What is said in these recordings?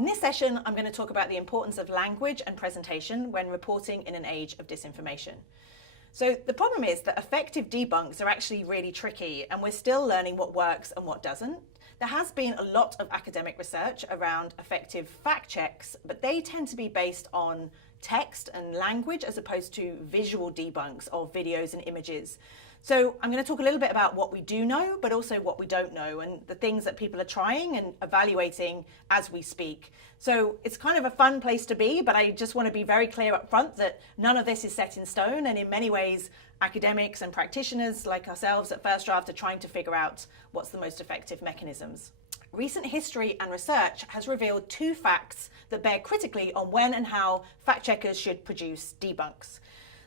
In this session, I'm going to talk about the importance of language and presentation when reporting in an age of disinformation. So the problem is that effective debunks are actually really tricky, and we're still learning what works and what doesn't. There has been a lot of academic research around effective fact checks, but they tend to be based on text and language as opposed to visual debunks of videos and images. So I'm going to talk a little bit about what we do know, but also what we don't know, and the things that people are trying and evaluating as we speak. So it's kind of a fun place to be, but I just want to be very clear up front that none of this is set in stone, and in many ways, academics and practitioners like ourselves at First Draft are trying to figure out what's the most effective mechanisms. Recent history and research has revealed two facts that bear critically on when and how fact checkers should produce debunks.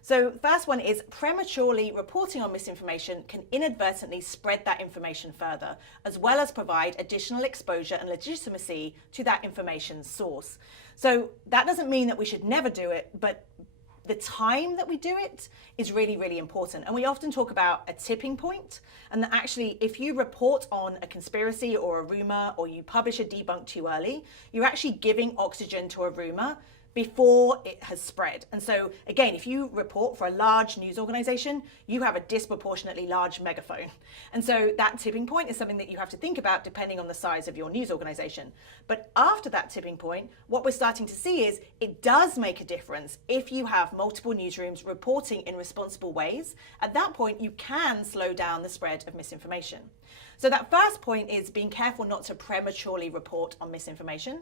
So the first one is prematurely reporting on misinformation can inadvertently spread that information further, as well as provide additional exposure and legitimacy to that information source. So that doesn't mean that we should never do it, but the time that we do it is really, really important. And we often talk about a tipping point, and that actually if you report on a conspiracy or a rumor, or you publish a debunk too early, you're actually giving oxygen to a rumor before it has spread. And so again, if you report for a large news organization, you have a disproportionately large megaphone. And so that tipping point is something that you have to think about depending on the size of your news organization. But after that tipping point, what we're starting to see is it does make a difference if you have multiple newsrooms reporting in responsible ways. At that point, you can slow down the spread of misinformation. So that first point is being careful not to prematurely report on misinformation.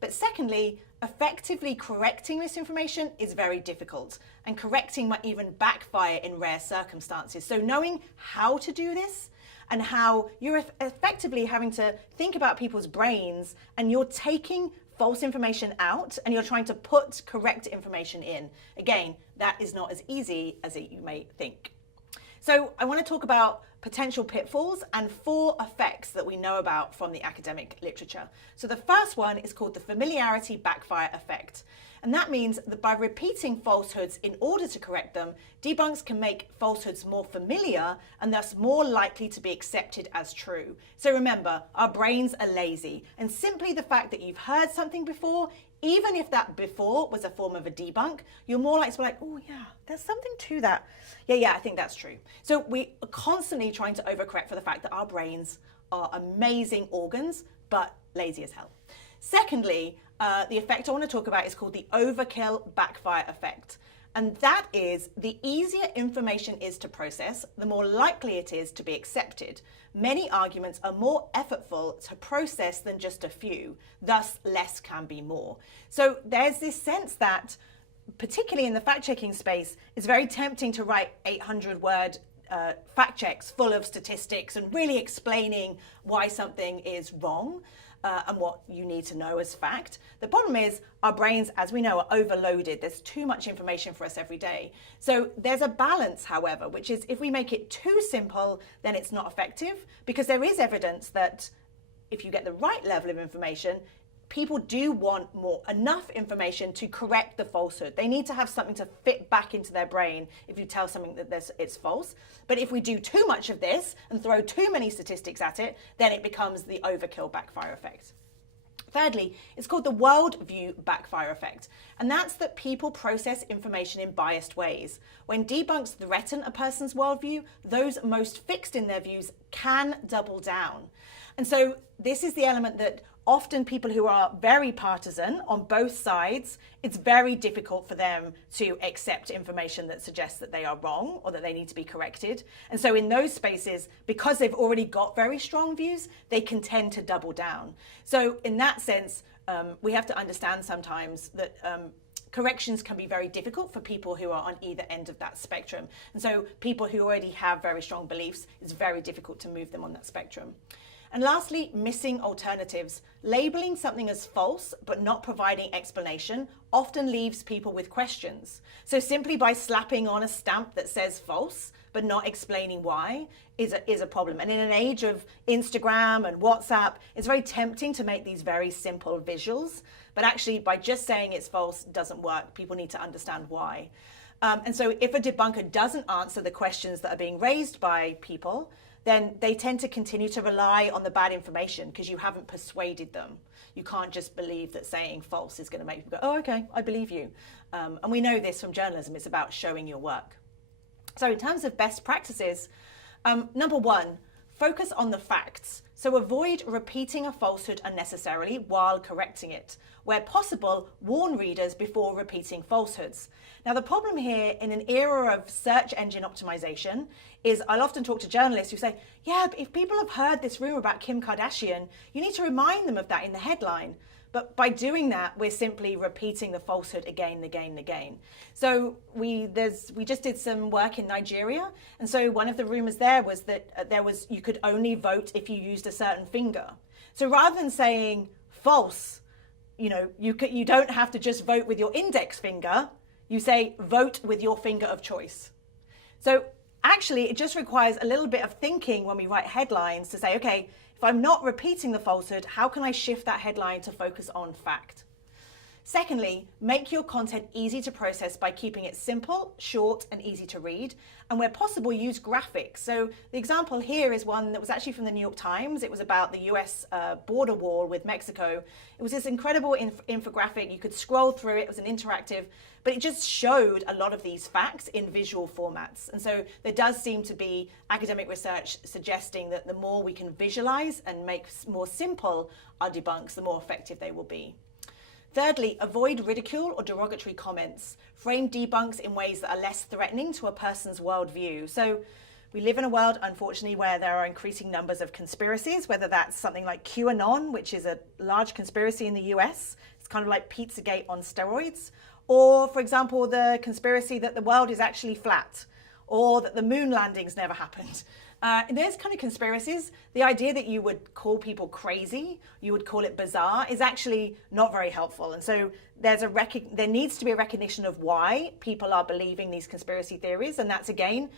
But secondly, effectively correcting misinformation is very difficult, and correcting might even backfire in rare circumstances. So knowing how to do this and how you're effectively having to think about people's brains, and you're taking false information out and you're trying to put correct information in. Again, that is not as easy as you may think. So I want to talk about potential pitfalls and 4 effects that we know about from the academic literature. So the first one is called the familiarity backfire effect. And that means that by repeating falsehoods in order to correct them, debunks can make falsehoods more familiar and thus more likely to be accepted as true. So remember, our brains are lazy, and simply the fact that you've heard something before, even if that before was a form of a debunk, you're more likely to be like, oh yeah, there's something to that. Yeah, I think that's true. So we are constantly trying to overcorrect for the fact that our brains are amazing organs, but lazy as hell. Secondly, the effect I want to talk about is called the overkill backfire effect. And that is, the easier information is to process, the more likely it is to be accepted. Many arguments are more effortful to process than just a few, thus less can be more. So there's this sense that, particularly in the fact-checking space, it's very tempting to write 800-word fact checks full of statistics and really explaining why something is wrong. And what you need to know as fact. The problem is our brains, as we know, are overloaded. There's too much information for us every day. So there's a balance, however, which is if we make it too simple, then it's not effective, because there is evidence that if you get the right level of information, people do want enough information to correct the falsehood. They need to have something to fit back into their brain if you tell something that it's false. But if we do too much of this and throw too many statistics at it, then it becomes the overkill backfire effect. Thirdly, it's called the worldview backfire effect, and that's that people process information in biased ways. When debunks threaten a person's worldview, those most fixed in their views can double down. And so this is the element that often people who are very partisan on both sides, it's very difficult for them to accept information that suggests that they are wrong or that they need to be corrected. And so in those spaces, because they've already got very strong views, they can tend to double down. So in that sense, we have to understand sometimes that corrections can be very difficult for people who are on either end of that spectrum. And so people who already have very strong beliefs, it's very difficult to move them on that spectrum. And lastly, missing alternatives. Labeling something as false but not providing explanation often leaves people with questions. So simply by slapping on a stamp that says false but not explaining why is a problem. And in an age of Instagram and WhatsApp, it's very tempting to make these very simple visuals, but actually by just saying it's false doesn't work. People need to understand why. And so if a debunker doesn't answer the questions that are being raised by people, then they tend to continue to rely on the bad information because you haven't persuaded them. You can't just believe that saying false is going to make people go, oh, okay, I believe you. And we know this from journalism. It's about showing your work. So in terms of best practices, number one, focus on the facts. So avoid repeating a falsehood unnecessarily while correcting it. Where possible, warn readers before repeating falsehoods. Now, the problem here in an era of search engine optimization is I'll often talk to journalists who say, yeah, but if people have heard this rumor about Kim Kardashian, you need to remind them of that in the headline. But by doing that, we're simply repeating the falsehood again and again and again. So we just did some work in Nigeria. And so one of the rumors there was that you could only vote if you used a certain finger. So rather than saying false, you don't have to just vote with your index finger. You say vote with your finger of choice. So actually, it just requires a little bit of thinking when we write headlines to say, okay, if I'm not repeating the falsehood, how can I shift that headline to focus on fact? Secondly, make your content easy to process by keeping it simple, short, and easy to read. And where possible, use graphics. So the example here is one that was actually from the New York Times. It was about the US border wall with Mexico. It was this incredible infographic. You could scroll through it. It was an interactive, but it just showed a lot of these facts in visual formats. And so there does seem to be academic research suggesting that the more we can visualize and make more simple our debunks, the more effective they will be. Thirdly, avoid ridicule or derogatory comments. Frame debunks in ways that are less threatening to a person's worldview. So we live in a world, unfortunately, where there are increasing numbers of conspiracies, whether that's something like QAnon, which is a large conspiracy in the US. It's kind of like Pizzagate on steroids. Or, for example, the conspiracy that the world is actually flat, or that the moon landings never happened. In those kind of conspiracies, the idea that you would call people crazy, you would call it bizarre, is actually not very helpful. And so there needs to be a recognition of why people are believing these conspiracy theories. And that's, again,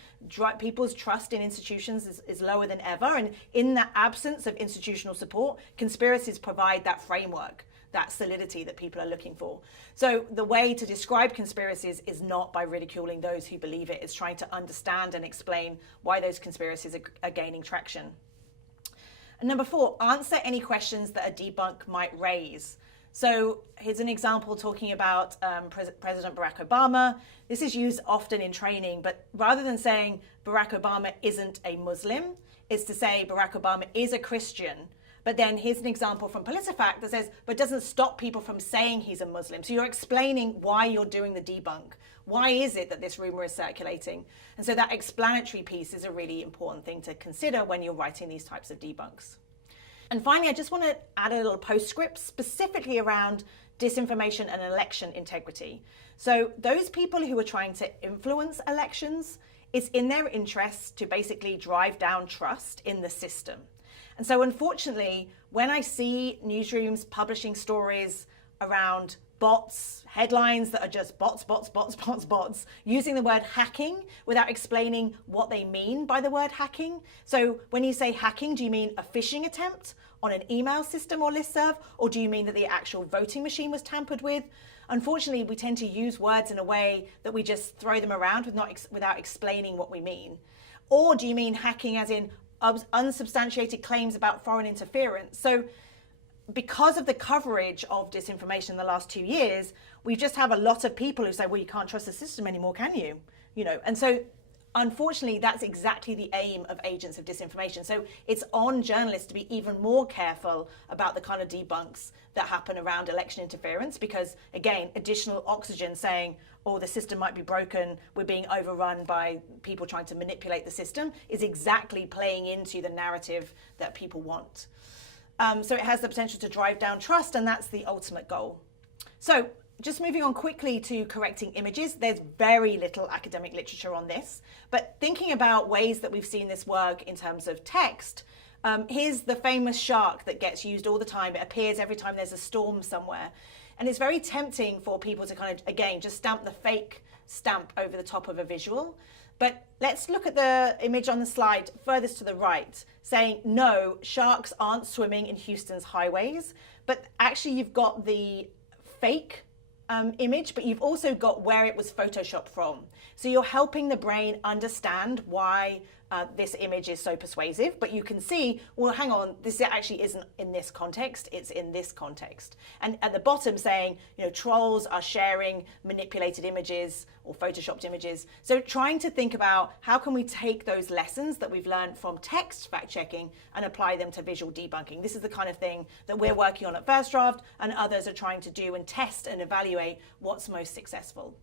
people's trust in institutions is lower than ever. And in that absence of institutional support, conspiracies provide that framework, that solidity that people are looking for. So the way to describe conspiracies is not by ridiculing those who believe it. It's trying to understand and explain why those conspiracies are gaining traction. And number 4, answer any questions that a debunk might raise. So here's an example talking about President Barack Obama. This is used often in training, but rather than saying Barack Obama isn't a Muslim, it's to say Barack Obama is a Christian. But then here's an example from PolitiFact that says, but doesn't stop people from saying he's a Muslim. So you're explaining why you're doing the debunk. Why is it that this rumor is circulating? And so that explanatory piece is a really important thing to consider when you're writing these types of debunks. And finally, I just want to add a little postscript specifically around disinformation and election integrity. So those people who are trying to influence elections, it's in their interest to basically drive down trust in the system. And so unfortunately, when I see newsrooms publishing stories around bots, headlines that are just bots, using the word hacking without explaining what they mean by the word hacking. So when you say hacking, do you mean a phishing attempt on an email system or listserv? Or do you mean that the actual voting machine was tampered with? Unfortunately, we tend to use words in a way that we just throw them around without explaining what we mean. Or do you mean hacking as in unsubstantiated claims about foreign interference? So because of the coverage of disinformation in the last 2 years, we just have a lot of people who say, well, you can't trust the system anymore, can you? And so unfortunately, that's exactly the aim of agents of disinformation. So it's on journalists to be even more careful about the kind of debunks that happen around election interference, because again, additional oxygen saying, oh, the system might be broken, we're being overrun by people trying to manipulate the system, is exactly playing into the narrative that people want. So it has the potential to drive down trust, and that's the ultimate goal. So just moving on quickly to correcting images, there's very little academic literature on this, but thinking about ways that we've seen this work in terms of text, here's the famous shark that gets used all the time. It appears every time there's a storm somewhere. And it's very tempting for people to kind of, again, just stamp the fake stamp over the top of a visual. But let's look at the image on the slide furthest to the right, saying, no, sharks aren't swimming in Houston's highways. But actually, you've got the fake image, but you've also got where it was photoshopped from. So you're helping the brain understand why this image is so persuasive, but you can see, well, hang on, this actually isn't in this context, it's in this context. And at the bottom saying, trolls are sharing manipulated images or photoshopped images. So trying to think about how can we take those lessons that we've learned from text fact checking and apply them to visual debunking. This is the kind of thing that we're working on at First Draft, and others are trying to do and test and evaluate what's most successful.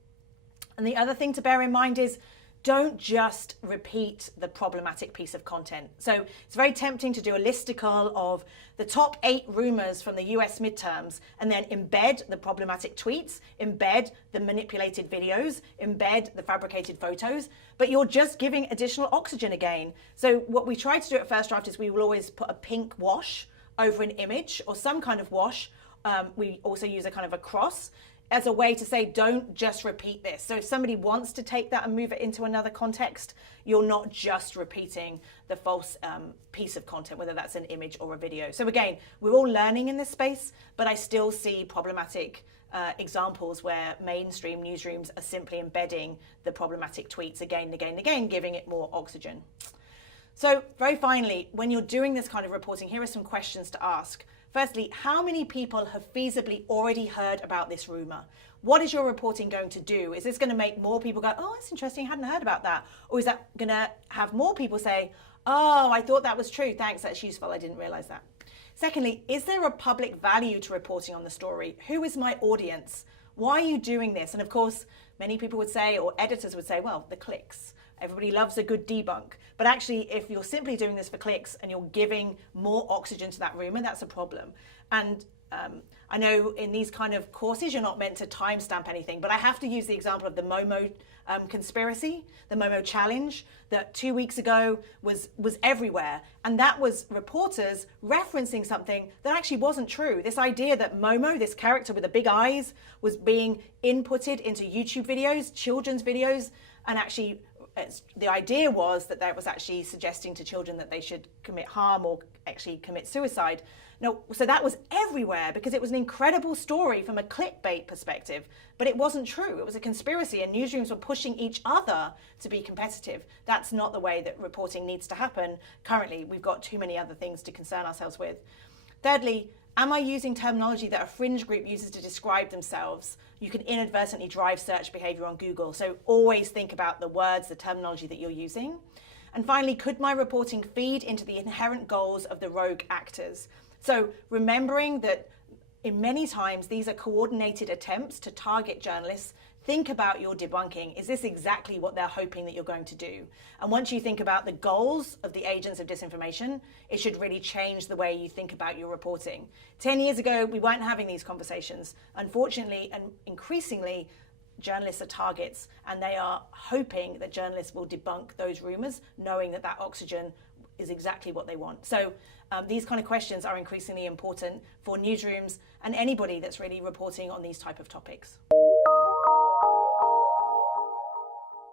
And the other thing to bear in mind is, don't just repeat the problematic piece of content. So it's very tempting to do a listicle of the top 8 rumors from the US midterms and then embed the problematic tweets, embed the manipulated videos, embed the fabricated photos, but you're just giving additional oxygen again. So what we try to do at First Draft is we will always put a pink wash over an image or some kind of wash. We also use a kind of a cross as a way to say, don't just repeat this. So if somebody wants to take that and move it into another context, you're not just repeating the false piece of content, whether that's an image or a video. So again, we're all learning in this space, but I still see problematic examples where mainstream newsrooms are simply embedding the problematic tweets again and again and again, giving it more oxygen. So very finally, when you're doing this kind of reporting, here are some questions to ask. Firstly, how many people have feasibly already heard about this rumor? What is your reporting going to do? Is this going to make more people go, oh, that's interesting, I hadn't heard about that? Or is that going to have more people say, oh, I thought that was true, thanks, that's useful, I didn't realize that. Secondly, is there a public value to reporting on the story? Who is my audience? Why are you doing this? And of course, many people would say, or editors would say, well, the clicks. Everybody loves a good debunk. But actually, if you're simply doing this for clicks and you're giving more oxygen to that rumor, that's a problem. And I know in these kind of courses, you're not meant to timestamp anything, but I have to use the example of the Momo conspiracy, the Momo challenge that 2 weeks ago was everywhere. And that was reporters referencing something that actually wasn't true. This idea that Momo, this character with the big eyes, was being inputted into YouTube videos, children's videos, and actually the idea was that was actually suggesting to children that they should commit harm or actually commit suicide. No, so that was everywhere because it was an incredible story from a clickbait perspective, but it wasn't true. It was a conspiracy and newsrooms were pushing each other to be competitive. That's not the way that reporting needs to happen. Currently, we've got too many other things to concern ourselves with. Thirdly, am I using terminology that a fringe group uses to describe themselves? You can inadvertently drive search behavior on Google. So always think about the words, the terminology that you're using. And finally, could my reporting feed into the inherent goals of the rogue actors? So remembering that in many times, these are coordinated attempts to target journalists. Think about your debunking. Is this exactly what they're hoping that you're going to do? And once you think about the goals of the agents of disinformation, it should really change the way you think about your reporting. 10 years ago, we weren't having these conversations. Unfortunately, and increasingly, journalists are targets, and they are hoping that journalists will debunk those rumors, knowing that that oxygen is exactly what they want. So these kind of questions are increasingly important for newsrooms and anybody that's really reporting on these type of topics.